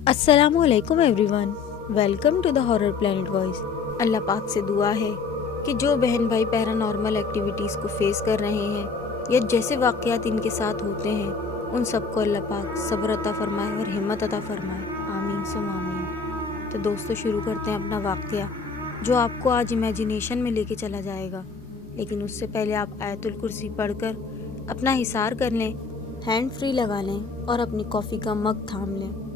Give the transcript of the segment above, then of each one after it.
अस्सलामु अलैकुम everyone, welcome to the horror planet voice. अल्लाह पाक से दुआ है कि जो बहन भाई पैरानॉर्मल एक्टिविटीज़ को फेस कर रहे हैं या जैसे वाक़यात इनके साथ होते हैं, उन सबको अल्लाह पाक सब्र अता फरमाए और हिम्मत अता फरमाए। आमीन सुम आमीन। तो दोस्तों, शुरू करते हैं अपना वाक़या जो आपको आज इमेजिनेशन में लेके चला जाएगा। लेकिन उससे पहले आप आयतुल कुर्सी पढ़कर अपना हिसार कर लें, हैंड फ्री लगा लें और अपनी कॉफ़ी का मग थाम लें।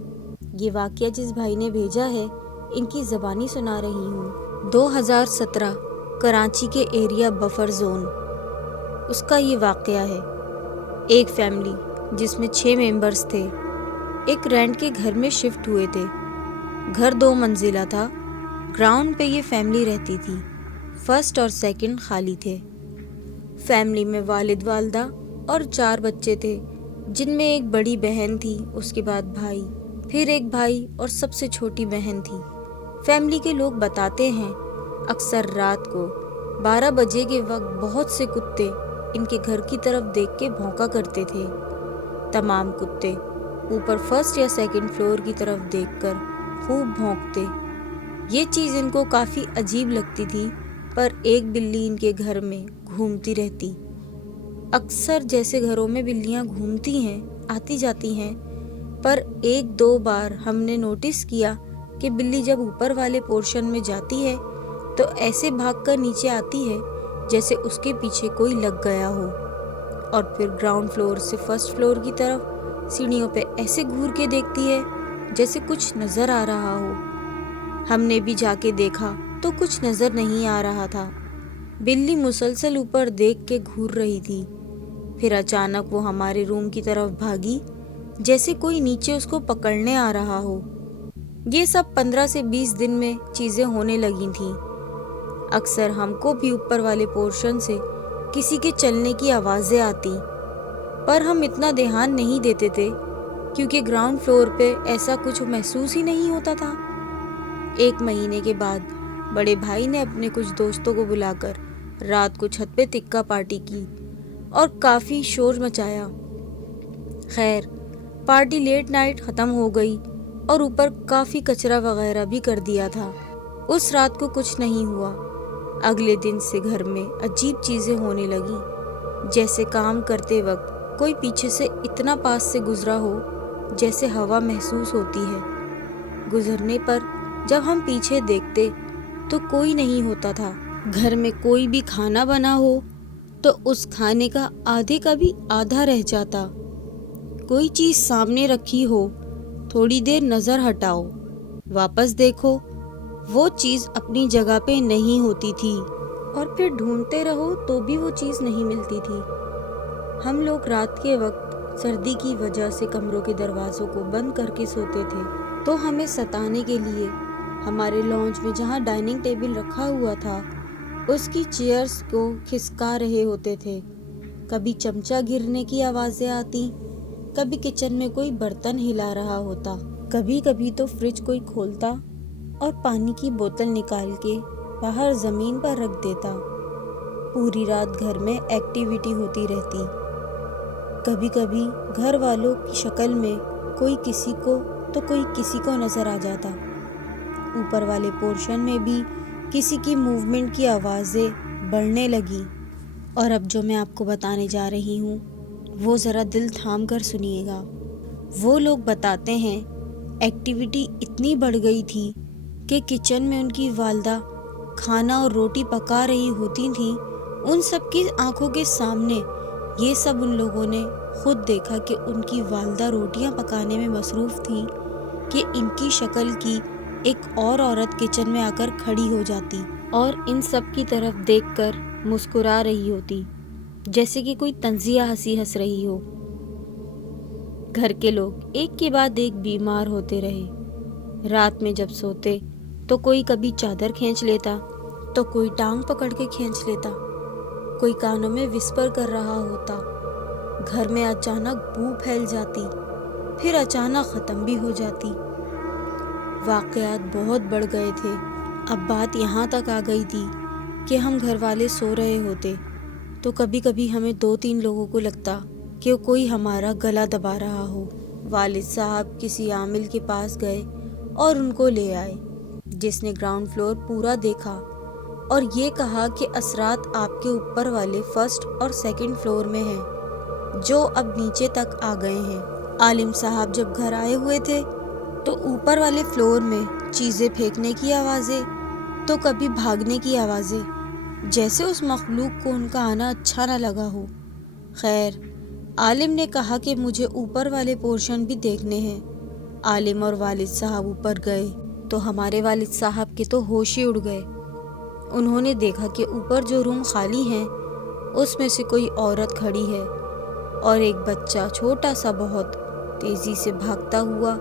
ये वाक़या जिस भाई ने भेजा है, इनकी ज़बानी सुना रही हूँ। 2017 कराची के एरिया बफर जोन, उसका ये वाक़या है। एक फैमिली जिसमें 6 मेंबर्स थे, एक रेंट के घर में शिफ्ट हुए थे। घर 2 मंजिला था। ग्राउंड पे ये फैमिली रहती थी। फर्स्ट और सेकंड खाली थे। फैमिली में वालिद वालदा और 4 बच्चे थे, जिनमें एक बड़ी बहन थी, उसके बाद भाई, फिर एक भाई और सबसे छोटी बहन थी। फैमिली के लोग बताते हैं अक्सर रात को 12 बजे के वक्त बहुत से कुत्ते इनके घर की तरफ देख के भौंका करते थे। तमाम कुत्ते ऊपर फर्स्ट या सेकंड फ्लोर की तरफ देखकर खूब भौंकते। ये चीज़ इनको काफ़ी अजीब लगती थी, पर एक बिल्ली इनके घर में घूमती रहती। अक्सर जैसे घरों में बिल्लियाँ घूमती हैं, आती जाती हैं, पर 1-2 बार हमने नोटिस किया कि बिल्ली जब ऊपर वाले पोर्शन में जाती है तो ऐसे भागकर नीचे आती है जैसे उसके पीछे कोई लग गया हो, और फिर ग्राउंड फ्लोर से फर्स्ट फ्लोर की तरफ सीढ़ियों पे ऐसे घूर के देखती है जैसे कुछ नज़र आ रहा हो। हमने भी जाके देखा तो कुछ नज़र नहीं आ रहा था। बिल्ली मुसलसल ऊपर देख के घूर रही थी। फिर अचानक वो हमारे रूम की तरफ भागी जैसे कोई नीचे उसको पकड़ने आ रहा हो। ये सब 15 से 20 दिन में चीज़ें होने लगी थीं। अक्सर हमको भी ऊपर वाले पोर्शन से किसी के चलने की आवाज़ें आती, पर हम इतना ध्यान नहीं देते थे क्योंकि ग्राउंड फ्लोर पे ऐसा कुछ महसूस ही नहीं होता था। 1 महीने के बाद बड़े भाई ने अपने कुछ दोस्तों को बुलाकर रात को छत पे तिक्का पार्टी की और काफ़ी शोर मचाया। खैर, पार्टी लेट नाइट ख़त्म हो गई और ऊपर काफ़ी कचरा वगैरह भी कर दिया था। उस रात को कुछ नहीं हुआ। अगले दिन से घर में अजीब चीज़ें होने लगी, जैसे काम करते वक्त कोई पीछे से इतना पास से गुजरा हो जैसे हवा महसूस होती है। गुजरने पर जब हम पीछे देखते तो कोई नहीं होता था। घर में कोई भी खाना बना हो तो उस खाने का आधे का भी आधा रह जाता। कोई चीज़ सामने रखी हो, थोड़ी देर नज़र हटाओ, वापस देखो, वो चीज़ अपनी जगह पे नहीं होती थी, और फिर ढूंढते रहो तो भी वो चीज़ नहीं मिलती थी। हम लोग रात के वक्त सर्दी की वजह से कमरों के दरवाज़ों को बंद करके सोते थे, तो हमें सताने के लिए हमारे लॉन्च में जहाँ डाइनिंग टेबल रखा हुआ था, उसकी चेयर्स को खिसका रहे होते थे। कभी चमचा गिरने की आवाज़ें आती, कभी किचन में कोई बर्तन हिला रहा होता, कभी कभी तो फ्रिज कोई खोलता और पानी की बोतल निकाल के बाहर ज़मीन पर रख देता। पूरी रात घर में एक्टिविटी होती रहती। कभी कभी घर वालों की शक्ल में कोई किसी को तो कोई किसी को नज़र आ जाता। ऊपर वाले पोर्शन में भी किसी की मूवमेंट की आवाज़ें बढ़ने लगी। और अब जो मैं आपको बताने जा रही हूँ वो ज़रा दिल थाम कर सुनिएगा। वो लोग बताते हैं एक्टिविटी इतनी बढ़ गई थी कि किचन में उनकी वालदा खाना और रोटी पका रही होती थी। उन सब की आंखों के सामने ये सब उन लोगों ने खुद देखा कि उनकी वालदा रोटियां पकाने में मसरूफ़ थी कि इनकी शक्ल की एक और औरत किचन में आकर खड़ी हो जाती और इन सब की तरफ देखकर मुस्कुरा रही होती, जैसे कि कोई तंजिया हंसी हंस रही हो। घर के लोग एक के बाद एक बीमार होते रहे। रात में जब सोते तो कोई कभी चादर खींच लेता, तो कोई टांग पकड़ के खींच लेता, कोई कानों में विस्पर कर रहा होता। घर में अचानक बू फैल जाती, फिर अचानक ख़त्म भी हो जाती। वाक़यात बहुत बढ़ गए थे। अब बात यहाँ तक आ गई थी कि हम घर वाले सो रहे होते तो कभी कभी हमें 2-3 लोगों को लगता कि कोई हमारा गला दबा रहा हो। والد صاحب کسی عامل کے پاس گئے اور ان کو لے آئے، جس نے گراؤنڈ فلور پورا دیکھا اور یہ کہا کہ اثرات آپ کے اوپر والے فرسٹ اور سیکنڈ فلور میں ہیں، جو اب نیچے تک آ گئے ہیں۔ عالم صاحب جب گھر آئے ہوئے تھے تو اوپر والے فلور میں چیزیں پھینکنے کی آوازیں تو کبھی بھاگنے کی آوازیں، جیسے اس مخلوق کو ان کا آنا اچھا نہ لگا ہو۔ خیر، عالم نے کہا کہ مجھے اوپر والے پورشن بھی دیکھنے ہیں۔ عالم اور والد صاحب اوپر گئے تو ہمارے والد صاحب کے تو ہوش ہی اڑ گئے۔ انہوں نے دیکھا کہ اوپر جو روم خالی ہیں اس میں سے کوئی عورت کھڑی ہے اور ایک بچہ چھوٹا سا بہت تیزی سے بھاگتا ہوا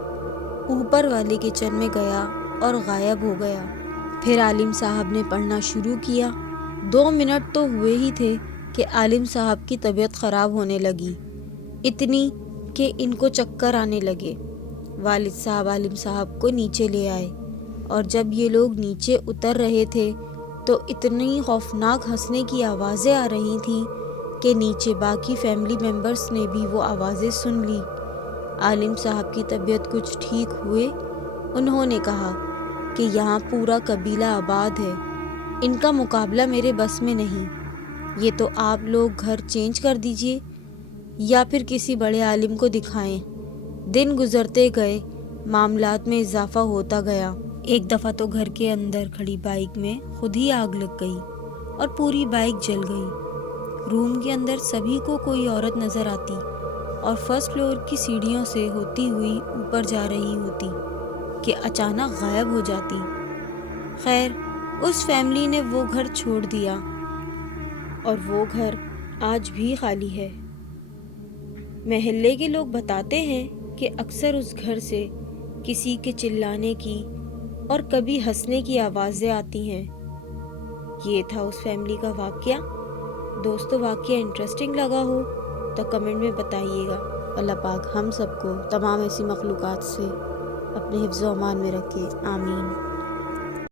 اوپر والے کچن میں گیا اور غائب ہو گیا۔ پھر عالم صاحب نے پڑھنا شروع کیا۔ 2 منٹ تو ہوئے ہی تھے کہ عالم صاحب کی طبیعت خراب ہونے لگی، اتنی کہ ان کو چکر آنے لگے۔ والد صاحب عالم صاحب کو نیچے لے آئے اور جب یہ لوگ نیچے اتر رہے تھے تو اتنی خوفناک ہنسنے کی آوازیں آ رہی تھیں کہ نیچے باقی فیملی ممبرز نے بھی وہ آوازیں سن لی۔ عالم صاحب کی طبیعت کچھ ٹھیک ہوئے انہوں نے کہا کہ یہاں پورا قبیلہ آباد ہے، ان کا مقابلہ میرے بس میں نہیں، یہ تو آپ لوگ گھر چینج کر دیجئے یا پھر کسی بڑے عالم کو دکھائیں۔ دن گزرتے گئے، معاملات میں اضافہ ہوتا گیا۔ ایک دفعہ تو گھر کے اندر کھڑی بائک میں خود ہی آگ لگ گئی اور پوری بائک جل گئی۔ روم کے اندر سبھی کو کوئی عورت نظر آتی اور فرسٹ فلور کی سیڑھیوں سے ہوتی ہوئی اوپر جا رہی ہوتی کہ اچانک غائب ہو جاتی۔ خیر، اس فیملی نے وہ گھر چھوڑ دیا اور وہ گھر آج بھی خالی ہے۔ محلے کے لوگ بتاتے ہیں کہ اکثر اس گھر سے کسی کے چلانے کی اور کبھی ہنسنے کی آوازیں آتی ہیں۔ یہ تھا اس فیملی کا واقعہ۔ دوستو، واقعہ انٹرسٹنگ لگا ہو تو کمنٹ میں بتائیے گا۔ اللہ پاک ہم سب کو تمام ایسی مخلوقات سے اپنے حفظ و امان میں رکھے، آمین۔